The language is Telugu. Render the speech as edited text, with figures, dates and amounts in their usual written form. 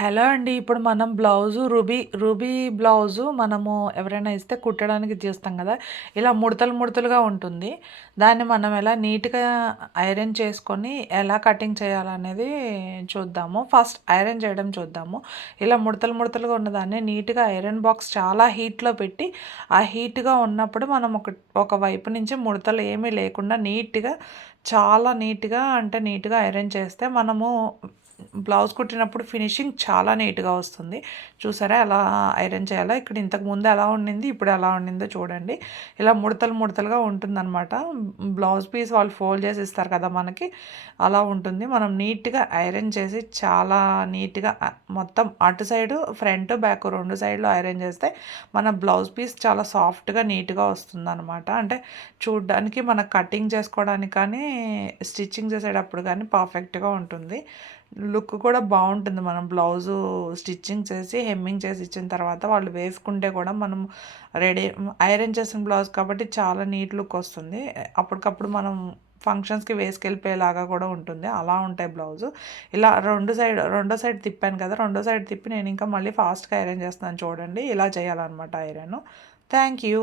హలో అండి. ఇప్పుడు మనం రూబీ బ్లౌజు మనము ఎవరైనా ఇస్తే కుట్టడానికి చేస్తాం గదా! ఇలా ముడతలు ముడతలుగా ఉంటుంది. దాన్ని మనం ఎలా నీట్‌గా ఐరన్ చేసుకొని ఎలా కటింగ్ చేయాలనేది చూద్దాము. ఫస్ట్ ఐరన్ చేయడం చూద్దాము. ఇలా ముడతలు ముడతలుగా ఉన్నదాన్ని నీట్‌గా ఐరన్ బాక్స్ చాలా హీట్‌లో పెట్టి, ఆ హీట్‌గా ఉన్నప్పుడు మనం ఒక వైపు నుంచి ముడతలు ఏమీ లేకుండా చాలా నీట్‌గా అంటే నీట్‌గా ఐరన్ చేస్తే మనము బ్లౌజ్ కుట్టినప్పుడు ఫినిషింగ్ చాలా నీట్‌గా వస్తుంది. చూసారా ఎలా ఐరన్ చేయాలో? ఇక్కడ ఇంతకుముందు ఎలా ఉండింది, ఇప్పుడు ఎలా ఉండిందో చూడండి. ఇలా ముడతలు ముడతలుగా ఉంటుందనమాట. బ్లౌజ్ పీస్ వాళ్ళు ఫోల్డ్ చేసి ఇస్తారు కదా మనకి, అలా ఉంటుంది. మనం నీట్‌గా ఐరన్ చేసి చాలా నీట్‌గా మొత్తం అటు సైడు ఫ్రంట్, బ్యాక్ 2 సైడ్‌లు ఐరన్ చేస్తే మన బ్లౌజ్ పీస్ చాలా సాఫ్ట్‌గా, నీట్‌గా వస్తుందనమాట. అంటే చూడ్డానికి మనకు కటింగ్ చేసుకోవడానికి కానీ, స్టిచ్చింగ్ చేసేటప్పుడు కానీ పర్ఫెక్ట్‌గా ఉంటుంది. లుక్ కూడా బావుంటుంది. మనం బ్లౌజు స్టిచ్చింగ్ చేసి, హెమ్మింగ్ చేసి ఇచ్చిన తర్వాత వాళ్ళు వేసుకుంటే కూడా మనం రెడీ ఐరన్ చేసిన బ్లౌజ్ కాబట్టి చాలా నీట్ లుక్ వస్తుంది. అప్పటికప్పుడు మనం ఫంక్షన్స్‌కి వేసుకెళ్ళిపోయేలాగా కూడా ఉంటుంది. అలా ఉంటాయి బ్లౌజు. ఇలా రెండో సైడ్ తిప్పాను కదా! రెండో సైడ్ తిప్పి నేను ఇంకా మళ్ళీ ఫాస్ట్‌గా ఐరన్ చేస్తున్నాను చూడండి. ఇలా చేయాలనమాట ఐరను. Thank you.